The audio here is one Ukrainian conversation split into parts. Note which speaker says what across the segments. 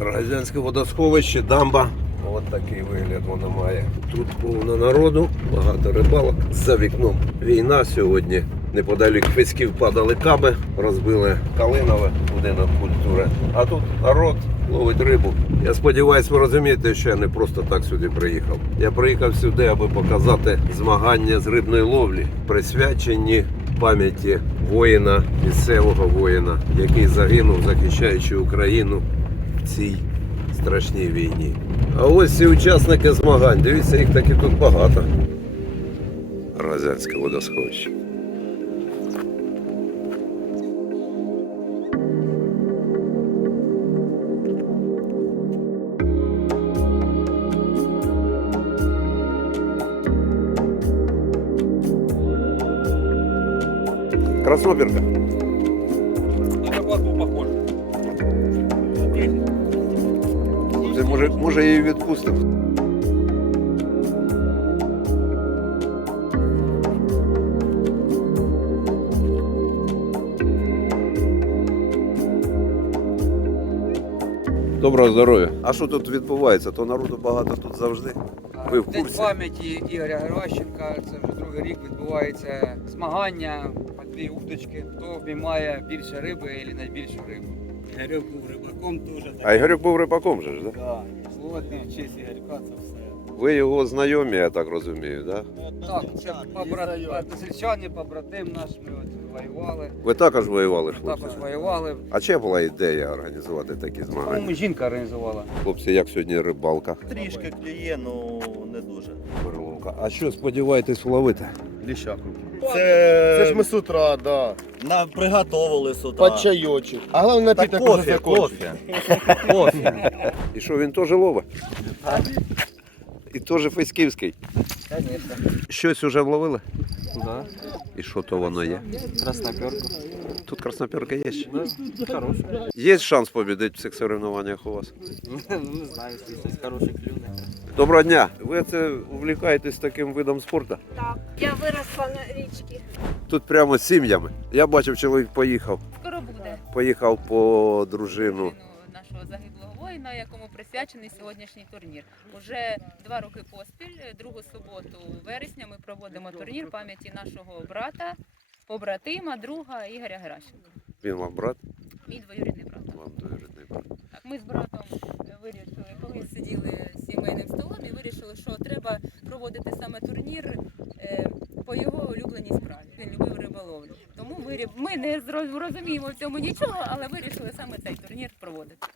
Speaker 1: Рогазянське водосховище, дамба. От такий вигляд воно має. Тут повно народу, багато рибалок. За вікном війна сьогодні. Неподалік Феськів падали каби, розбили Калинове, будинок культури. А тут народ ловить рибу. Я сподіваюся, ви розумієте, що я не просто так сюди приїхав. Я приїхав сюди, аби показати змагання з рибної ловлі, присвячені пам'яті воїна, місцевого воїна, який загинув, захищаючи Україну цій страшній війні. А ось ці учасники змагань. Дивіться, їх таки тут багато. Розянське водосховище. Красноперка. Це може, може її відпустимо. Доброго здоров'я. А що тут відбувається? То народу багато тут завжди. Ви в
Speaker 2: День пам'яті Ігоря Геращенка. Це вже другий рік відбувається змагання по дві удочки. Хто обіймає більше риби і найбільшу рибу.
Speaker 3: Ігорьок був рибаком теж.
Speaker 1: А Ігорюк був рибаком же ж, да?
Speaker 3: Так, згодний, честь Ігорька, це все.
Speaker 1: Ви його знайомі, я так розумію, да?
Speaker 2: Так, це побрат... побратим наш, ми от воювали.
Speaker 1: Ви також воювали, хлопці?
Speaker 2: Також воювали.
Speaker 1: А чия була ідея організувати такі змагання?
Speaker 2: По-моєму, жінка організувала.
Speaker 1: Хлопці, як сьогодні рибалка?
Speaker 4: Трішки клює, ну не дуже.
Speaker 1: Переломка. А що сподіваєтесь вловити?
Speaker 5: Ліщак.
Speaker 4: Це,
Speaker 5: Це ж ми з утра, да.
Speaker 4: на приготовили з утра.
Speaker 5: Під чайочок. А головне
Speaker 4: Так
Speaker 5: напіток уже
Speaker 4: кофе, кофе. кофе.
Speaker 1: І що він теж ловить? І теж фейськівський.
Speaker 2: Звісно.
Speaker 1: Щось уже вловили?
Speaker 2: Да.
Speaker 1: І що то воно є?
Speaker 2: Красноперка.
Speaker 1: Тут красноперка є ще.
Speaker 2: Хороша.
Speaker 1: Є шанс побідити в цих соревнованнях у вас?
Speaker 2: Не знаю, якщо щось хороше клюне.
Speaker 1: Доброго дня! Ви це увлікаєтесь таким видом спорту?
Speaker 6: Так, я виросла на річці.
Speaker 1: Тут прямо з сім'ями. Я бачив, чоловік поїхав.
Speaker 7: Скоро буде
Speaker 1: Поїхав по дружину.
Speaker 7: Воїна, якому присвячений сьогоднішній турнір. Уже два роки поспіль, другу суботу вересня, ми проводимо турнір пам'яті нашого брата, побратима, друга Ігоря Геращенка.
Speaker 1: Він вам брат,
Speaker 7: Мій двоюрідний брат.
Speaker 1: вам двоюрідний брат.
Speaker 7: Так, ми з братом вирішили, коли сиділи з сімейним столом і вирішили, що треба проводити саме турнір е, по його улюбленій справі. Він любив риболовлю. Тому ми не розуміємо в цьому нічого, але вирішили саме цей турнір проводити.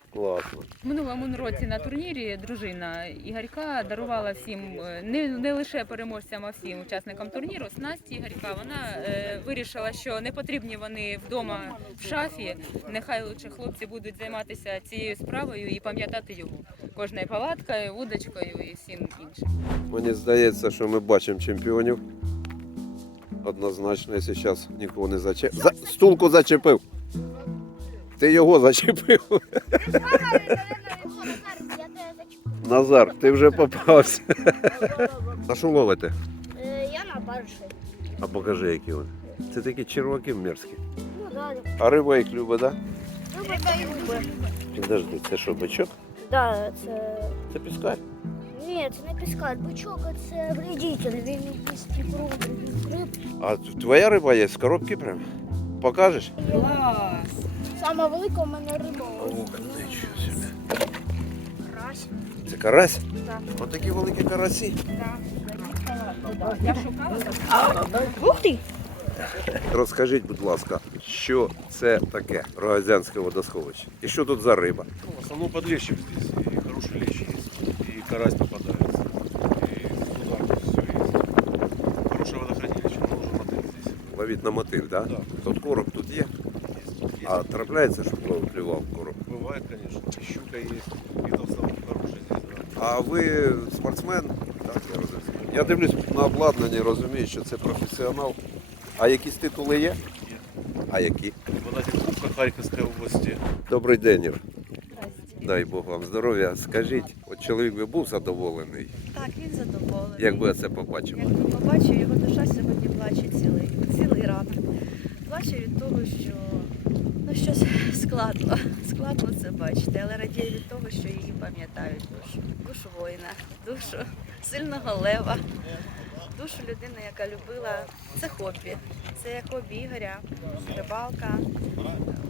Speaker 7: Році на турнірі дружина Ігорька дарувала всім е, не, не лише переможцям, а всім учасникам турніру. Снасті Ігорька вона е, вирішила, що не потрібні вони вдома в шафі. Нехай лучше хлопці будуть займатися цією справою і пам'ятати його кожною палаткою, удочкою і всім іншим.
Speaker 1: Мені здається, що ми бачимо чемпіонів. Однозначно, якщо зараз нікого не зачепив. За... Стулку зачепив. Ти його зачепив. Назар, ти вже попався. На що ловите?
Speaker 6: Е, Я на барші.
Speaker 1: А покажи, які вони. Це такі черваки мерзкі.
Speaker 6: Ну да,
Speaker 1: А риба їх любить, так?
Speaker 6: риба юби.
Speaker 1: Да? Подожди, це що, бичок?
Speaker 6: Да, це.
Speaker 1: Це піскар.
Speaker 6: Ні, це не піскар. Бичок це вредитель. Він їсть ікру других риб.
Speaker 1: А твоя риба є з коробки прям? Покажеш?
Speaker 7: Клас!
Speaker 6: Сама велика у мене риба.
Speaker 1: О, нічого собі.
Speaker 6: Карась.
Speaker 1: Це карась?
Speaker 6: Так.
Speaker 1: Отакі великі карасі.
Speaker 7: Я шукала.
Speaker 6: Ух ти!
Speaker 1: Розкажіть, будь ласка, що це таке Рогозянське водосховище? І що тут за риба?
Speaker 8: Ну, в основном подлещик здесь, и хороший лещ есть, и карась попадается, и туда все есть. Хорошее водохранилище, но уже мотель здесь.
Speaker 1: Ловіть на мотиль, да?
Speaker 8: Да.
Speaker 1: Тут короб тут є.
Speaker 8: Есть, есть.
Speaker 1: А трапляється, щоб клював короб.
Speaker 8: Бывает, конечно, и щука есть, и толстовки хорошие здесь, да.
Speaker 1: А ви спортсмен? Так, я розумію. Я дивлюсь на обладнання і розумію, що це професіонал. А якісь титули є? А які?
Speaker 8: Обладатель Кубка Харьковской области.
Speaker 1: Добрий день, Ір. Дай Бог вам здоров'я. Скажіть, от чоловік би був задоволений,
Speaker 9: Так, він задоволений.
Speaker 1: якби я це побачив.
Speaker 9: Якби побачив, його душа сьогодні плаче цілий, цілий ранок. Плаче від того, що ну, щось складно. Складно це бачити, але радіє від того, що її пам'ятають душу. Душу воїна, душу сильного лева, душу людини, яка любила. Це хобі. Це хобі Ігоря, рибалка.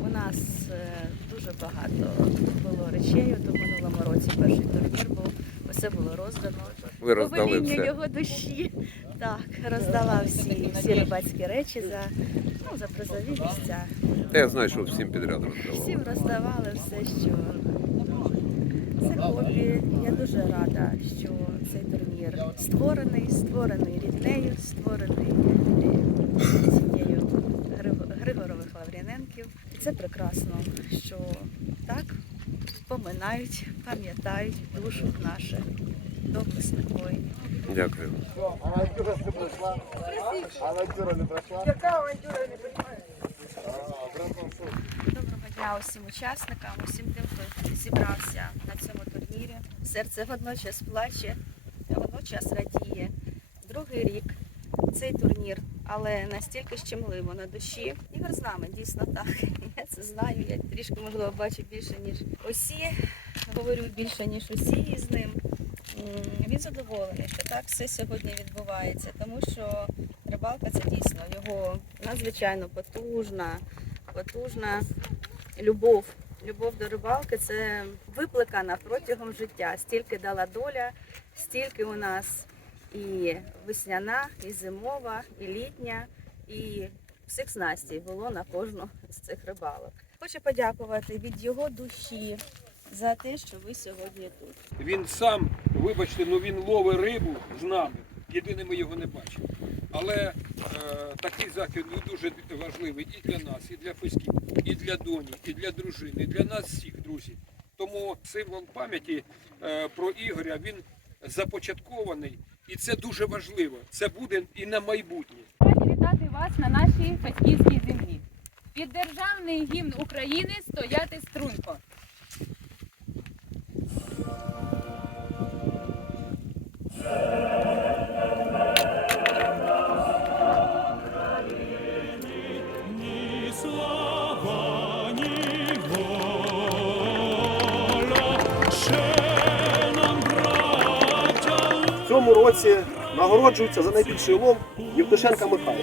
Speaker 9: У нас е, дуже багато було речей. От у минулому році перший турнір був. Усе було роздано.
Speaker 1: Ви роздали все.
Speaker 9: його душі. Так, роздала всі, всі рибацькі речі за, ну, за призові місця.
Speaker 1: Та я знаю, що всім підряд роздавали.
Speaker 9: Всім роздавали все, що це хобі. Я дуже рада, що цей турнір створений, створений ріднею, створений сім'єю Григ- Григорових Лавріненків. Це прекрасно, що так поминають, пам'ятають душу наших доблесних воїнів.
Speaker 1: Дякую.
Speaker 5: Авантюра не пройшла. Авантюра не пройшла.
Speaker 9: Доброго дня усім учасникам, усім тим, хто зібрався на цьому турнірі. Серце водночас плаче, водночас радіє. Другий рік але настільки щемливо на душі. Ігор з нами, дійсно так. Я це знаю. Я трішки можливо бачу більше, ніж усі. Говорю більше, ніж усі із ним. Він задоволений, що так все сьогодні відбувається, тому що рибалка це дійсно його надзвичайно потужна, потужна любов. Любов до рибалки це викликана протягом життя. Стільки дала доля, стільки у нас і весняна, і зимова, і літня, і всіх снастей було на кожну з цих рибалок. Хочу подякувати від його душі за те, що ви сьогодні тут.
Speaker 10: Він сам, вибачте, ну він ловить рибу з нами. Єдине, ми його не бачимо. Але е, такий захід ну, дуже важливий і для нас, і для феськів, і для доні, і для дружини, і для нас всіх, друзі. Тому символ пам'яті е, про Ігоря він започаткований, і це дуже важливо. Це буде і на майбутнє.
Speaker 7: Раді вітати вас на нашій батьківській землі. Під державний гімн України стояти струнко.
Speaker 5: Цьому році нагороджується за найбільший лов Євтушенка Михайло.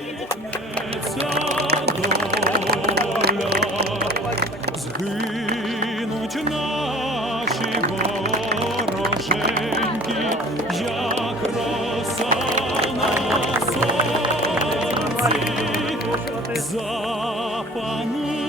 Speaker 8: Згинуть наші вороженьки, як роса на сонці, запануємо